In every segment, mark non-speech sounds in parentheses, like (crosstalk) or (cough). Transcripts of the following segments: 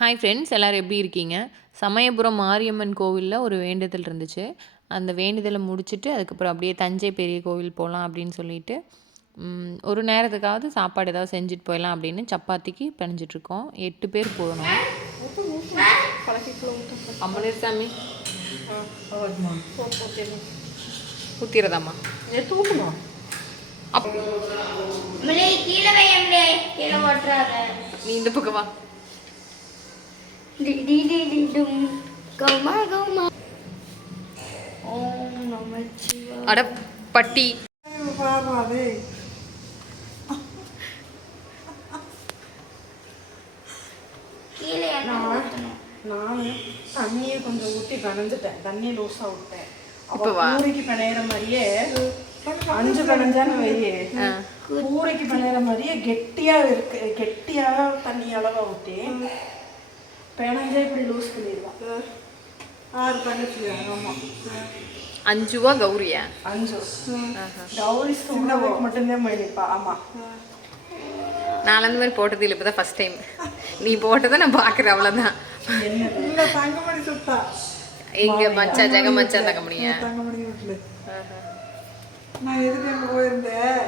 Hi friends எல்லோரும் எப்படி இருக்கீங்க? சமயபுரம் மாரியம்மன் கோவிலில் ஒரு வேண்டுதல் இருந்துச்சு. அந்த வேண்டுதலை முடிச்சுட்டு அதுக்கப்புறம் அப்படியே தஞ்சை பெரிய கோவில் போகலாம் அப்படின்னு சொல்லிட்டு ஒரு நேரத்துக்காவது சாப்பாடு ஏதாவது செஞ்சுட்டு போயிடலாம் அப்படின்னு சப்பாத்திக்கு பிணைஞ்சிட்ருக்கோம் எட்டு பேர் போகணும். அம்பளர் சாமி ஊத்திரதாம்மா கீழே ஓட்டுறாத நீ இந்த பக்கம் வா. அட பட்டி. நான் தண்ணியை கொஞ்சம் ஊற்றி பிணைஞ்சிட்டேன். தண்ணி லூஸாக விட்டேன். அப்போ. பூரிக்கு பிணையிற மாதிரியே அஞ்சு பிணைஞ்சான்னு வையே. பூரிக்கு பிணையிற மாதிரியே கெட்டியா இருக்கு. கெட்டியா தண்ணி அளவா ஊற்றி பிணைஞ்சா இப்படி லூஸ் பண்ணிடுவான். ஆறு பண்ணிச்சு ஆமாம் அஞ்சுவா கௌரியா அஞ்சு கௌரி சுண்டவுக்கு மட்டும்தான் மழிப்பா ஆமாம் நான் அந்த மாதிரி போட்டது இல்லை இப்போ தான் ஃபஸ்ட் டைம் நீ போட்டதை நான் பார்க்குறேன் அவ்வளோதான் இல்லை தங்கமணி சுத்தா. எங்க மச்சா ஜெக மச்சா தங்கமணியா? தங்கமணி வீட்டில் நான் எதுக்கு அங்கே போயிருந்தேன்?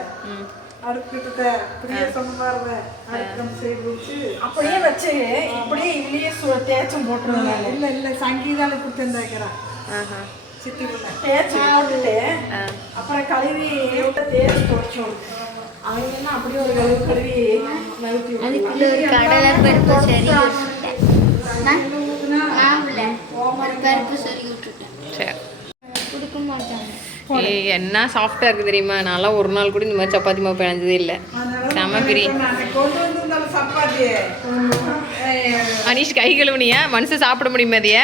அடுப்பிட்டு அப்படியே சொன்ன பாருங்க அடுப்பு சைடு வச்சு அப்படியே வச்சு இப்படியே இதுலயே தேய்ச்சும் போட்டுருவேன் இல்லை இல்லை சங்கீதால கொடுத்து வைக்கிறேன் சித்தி தேய்ச்சி போட்டுட்டு. அப்புறம் கழுவி தேய்ச்சி துடைச்சோம் அவங்க என்ன அப்படியே ஒரு கழுவி கழுவி நழுத்தி அதுக்குள்ள ஒரு கடலை பருப்பு சரி விட்டுட்டேன். பருப்பு சரி சரி. ஏய் என்ன சாஃப்டாக இருக்குது தெரியுமா? நான்லாம் ஒரு நாள் கூட இந்த மாதிரி சப்பாத்தி மாவு பிணைஞ்சதே இல்லை. செம பிரி. (laughs) அனீஷ் கை கழுவுனியா? மனுஷன் சாப்பிட முடியுமா அதையே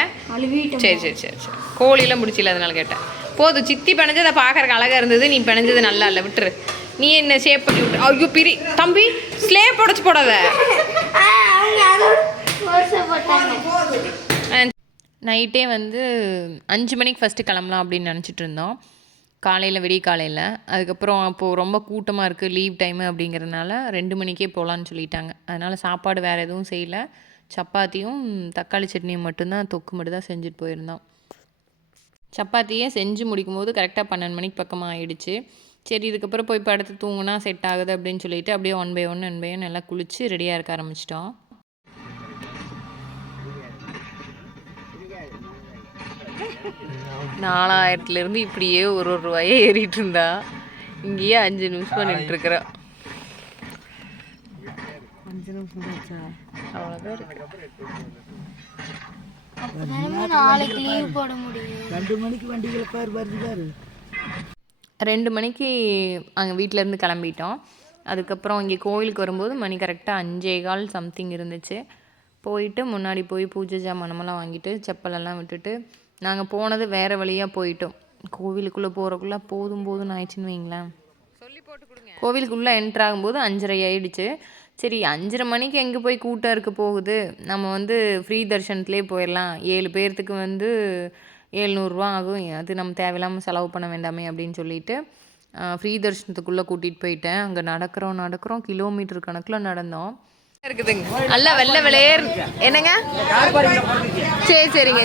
சரி சரி சரி சரி. கோழிலாம் முடிச்சில அதனால கேட்டேன். போதும் சித்தி பிணைஞ்சதை பார்க்கறக்கு அழகாக இருந்தது நீ பிணைஞ்சது நல்லா இல்லை விட்டுரு. நீ என்ன ஷேப் பண்ணி விட்டு ஐயோ பிரி. தம்பி ஸ்லேப் உடச்சு போடாத. (laughs) நைட்டே வந்து அஞ்சு மணிக்கு ஃபஸ்ட்டு கிளம்பலாம் அப்படின்னு நினச்சிட்டு இருந்தோம். காலையில் விடிய காலையில். அதுக்கப்புறம் அப்போது ரொம்ப கூட்டமாக இருக்குது லீவ் டைமு அப்படிங்கிறதுனால ரெண்டு மணிக்கே போகலான்னு சொல்லிட்டாங்க. அதனால் சாப்பாடு வேறு எதுவும் செய்யலை. சப்பாத்தியும் தக்காளி சட்னியும் மட்டும்தான் தொக்கு மட்டும் தான் செஞ்சுட்டு போயிருந்தோம். சப்பாத்தியே செஞ்சு முடிக்கும் போது கரெக்டாக பன்னெண்டு மணிக்கு பக்கமாக ஆகிடுச்சு சரி இதுக்கப்புறம் போய் படுத்து தூங்குனா செட் ஆகுது அப்படின்னு சொல்லிட்டு அப்படியே one by one one by one எல்லாம் குளித்து ரெடியாக இருக்க ஆரம்பிச்சிட்டோம். நாலாயிரத்துலேருந்து இப்படியே ஒரு ஒரு ரூபாயே ஏறிட்டு இருந்தா இங்கேயே அஞ்சு நிமிஷம் நின்றுருக்குறா அவ்வளோதான் இருக்கு. தினமும் நாளைக்கு லீவ் போட முடியும். ரெண்டு மணிக்கு வண்டிகள் பேர் வருது ரெண்டு மணிக்கு அங்கே வீட்டிலேருந்து கிளம்பிட்டோம். அதுக்கப்புறம் இங்கே கோவிலுக்கு வரும்போது மணி கரெக்டாக அஞ்சே கால் சம்திங் இருந்துச்சு. போயிட்டு முன்னாடி போய் பூஜை ஜாமானமெல்லாம் வாங்கிட்டு செப்பலெல்லாம் விட்டுட்டு நாங்கள் போனது வேறு வழியாக போயிட்டோம். கோவிலுக்குள்ளே போகிறக்குள்ளே போதும் போதும்னு ஆயிடுச்சுன்னு வைங்களேன். கோவிலுக்குள்ளே என்ட்ரு ஆகும்போது அஞ்சரை ஆயிடுச்சு. சரி அஞ்சரை மணிக்கு எங்கே போய் கூட்டம் இருக்க போகுது? நம்ம வந்து ஃப்ரீ தர்ஷனத்துலேயே போயிடலாம் ஏழு பேர்த்துக்கு வந்து ஏழ்நூறுரூவா ஆகும். அது நம்ம தேவையில்லாமல் செலவு பண்ண வேண்டாமே அப்படின்னு சொல்லிட்டு ஃப்ரீ தர்ஷனத்துக்குள்ளே கூட்டிகிட்டு போயிட்டேன். அங்கே நடக்கிறோம் நடக்கிறோம். கிலோமீட்டர் கணக்கில் நடந்தோம். இருக்குதுங்க. நல்லா வெள்ளை வெளியேர் என்னங்க? சரி சரிங்க.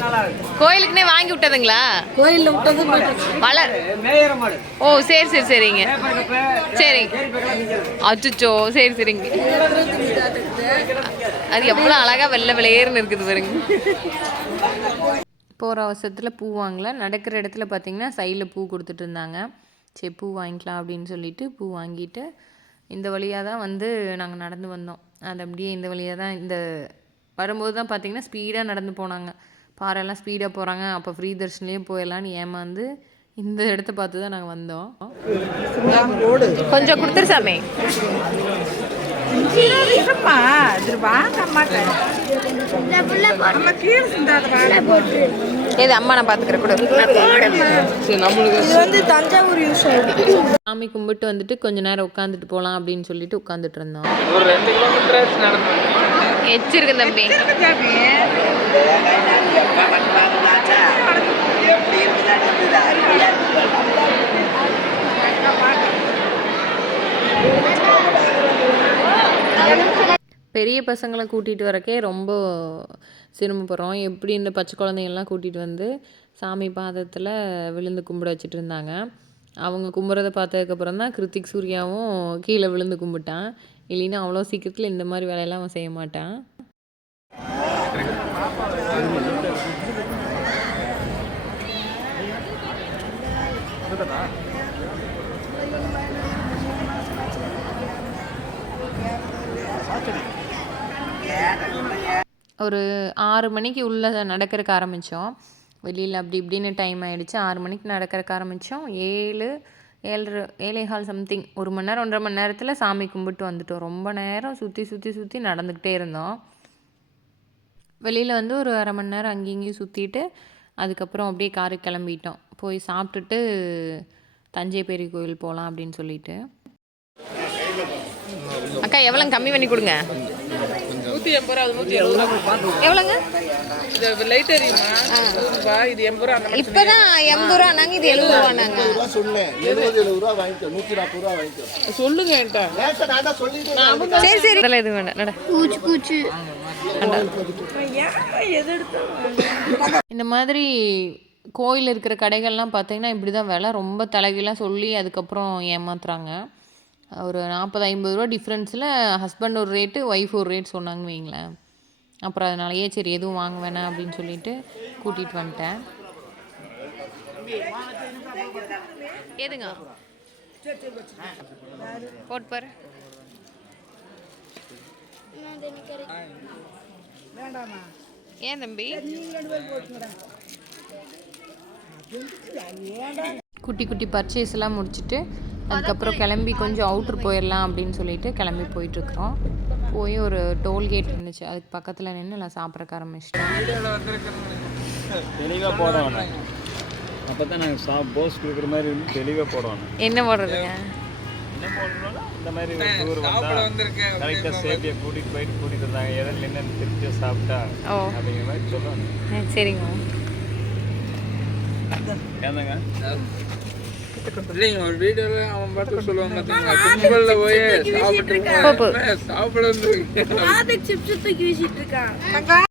கோயிலுக்குனே வாங்கி விட்டதுங்களா? கோயிலில் விட்டது வளர் ஓ சரி சரி சரிங்க. சரிங்க அச்சுச்சோ சரி சரிங்க. அது எவ்வளோ அழகாக வெள்ளை வெளியேறுன்னு இருக்குது பாருங்க. போகிற அவசரத்தில் பூ வாங்கல. நடக்கிற இடத்துல பார்த்தீங்கன்னா சைடில் பூ கொடுத்துட்டு இருந்தாங்க. சரி பூ வாங்கிக்கலாம் அப்படின்னு சொல்லிட்டு பூ வாங்கிட்டு இந்த வழியாக தான் வந்து நாங்கள் நடந்து வந்தோம். அது அப்படியே இந்த வழியாக தான் இந்த வரும்போது தான் பார்த்தீங்கன்னா ஸ்பீடாக நடந்து போனாங்க. பாறையெல்லாம் ஸ்பீடாக போகிறாங்க அப்போ ஃப்ரீ தர்ஷன்லேயே போயிடலான்னு ஏமாந்து இந்த இடத்த பார்த்து தான் நாங்கள் வந்தோம். கொஞ்சம் கொடுத்துரு சாமி. இருப்பா இது வாங்க மாட்டேன் இந்த புள்ள போட்டு நம்ம கீழே சிந்தாத போட்டு ஏது அம்மா நான் பார்த்துக்கிறேன் கூட. நம்மளுக்கு இது வந்து தஞ்சாவூர் யூஸ் சாமி கும்பிட்டு வந்துட்டு கொஞ்ச நேரம் உட்காந்துட்டு போகலாம் அப்படின்னு சொல்லிட்டு உட்காந்துட்டு இருந்தோம். ஒரு ரெண்டு கிலோமீட்டர் நடந்து எச்சிருக்கு தம்பி. பெரிய பசங்களை கூட்டிகிட்டு வரக்கே ரொம்ப சிரமப்படுறோம். எப்படி இந்த பச்சை குழந்தைங்கள்லாம் கூட்டிகிட்டு வந்து சாமி பாதத்தில் விழுந்து கும்பிட வச்சுட்டு இருந்தாங்க. அவங்க கும்பிட்றத பார்த்ததுக்கப்புறம் தான் கிருத்திக் சூர்யாவும் கீழே விழுந்து கும்பிட்டான். இல்லைன்னா அவ்வளோ சீக்கிரத்தில் இந்த மாதிரி வேலையெல்லாம் அவன் செய்ய மாட்டான். ஒரு ஆறு மணிக்கு உள்ளே நடக்கிறதுக்கு ஆரம்பித்தோம். வெளியில் அப்படி இப்படின்னு டைம் ஆகிடுச்சு ஆறு மணிக்கு நடக்கிறக்கு ஆரம்பித்தோம் ஏழு ஏழு ஏழே சம்திங் ஒரு மணி நேரம் ஒன்றரை மணி நேரத்தில் சாமி கும்பிட்டு வந்துட்டோம். ரொம்ப நேரம் சுற்றி சுற்றி சுற்றி நடந்துக்கிட்டே இருந்தோம். வெளியில் வந்து ஒரு அரை மணி நேரம் அங்கேயும் இங்கேயும் சுற்றிட்டு அதுக்கப்புறம் அப்படியே காருக்கு கிளம்பிட்டோம். போய் சாப்பிட்டுட்டு தஞ்சை பெரிய கோயில் போகலாம் அப்படின்னு சொல்லிட்டு. அக்கா எவ்வளோ கம்மி பண்ணி கொடுங்க. நூற்றி எண்பது ரூபா அது நூற்றி எழுபது ரூபா. எவ்வளோங்க? இது லைட் எரியுமா நூறுபா இது எண்பது ரூபா அந்த மாதிரி இப்போதான் எண்பது ரூபா நாங்கள் இது எழுபது ரூபா நாங்கள் ரூபா சொன்னேன் எழுபது எழுபது ரூபா வாங்கிக்கோ நூற்றி நாற்பது ரூபா வாங்கிக்கோ. சொல்லுங்க என்கிட்ட. சரி சரி. அதெல்லாம் எதுவும் வேண்டாம். நட. கூச்சு கூச்சு இந்த மாதிரி கோயில் இருக்கிற கடைகள்லாம் பார்த்தீங்கன்னா இப்படி தான் விலை ரொம்ப தலைகீழாக சொல்லி அதுக்கப்புறம் ஏமாத்துறாங்க. ஒரு நாற்பது ஐம்பது ரூபா டிஃப்ரென்ஸில் ஹஸ்பண்ட் ஒரு ரேட்டு ஒய்ஃப் ஒரு ரேட் சொன்னாங்கன்னு வைங்களேன். அப்புறம் அதனாலயே சரி எதுவும் வாங்க வேணாம் அப்படின்னு சொல்லிட்டு கூட்டிகிட்டு வந்துட்டேன். ஏதுங்க போட்டு பாரு. ஏன் தம்பி? குட்டி குட்டி பர்ச்சேஸ் எல்லாம் முடிச்சுட்டு அதுக்கப்புறம் கிளம்பி கொஞ்சம் அவுட்ரு போயிடலாம் அப்படின்னு சொல்லிட்டு கிளம்பி போயிட்டுருக்குறோம். போய் ஒரு டோல்கேட் இருந்துச்சு அதுக்கு பக்கத்தில் நின்று நான் சாப்பிட்றக்க ஆரம்பிச்சிட்டேன். தெளிவாக போடணும். அப்போ தான் நாங்கள் சா போஸ் கொடுக்குற மாதிரி வந்து தெளிவாக போடணும். என்ன போடுறதுங்க? என்ன போடணும்னா இந்த மாதிரி ஒரு டூர் வந்தால் கரெக்டாக சேஃப்டியாக கூட்டிகிட்டு போயிட்டு கூட்டிகிட்டு வந்தாங்க. எதில் என்னென்னு திருப்தியாக சாப்பிட்டா ஓ. அப்படிங்கிற மாதிரி சொல்லணும். சரிங்க. இல்லைங்க ஒரு வீடியோவில் அவன் பாட்டு சொல்லுவாங்க பார்த்தீங்களா கும்பலில் போய் சாப்பிட்டு போ, போ. சாப்பிட வந்து சிப்ஸ் தூக்கி வீசிட்டு இருக்கான்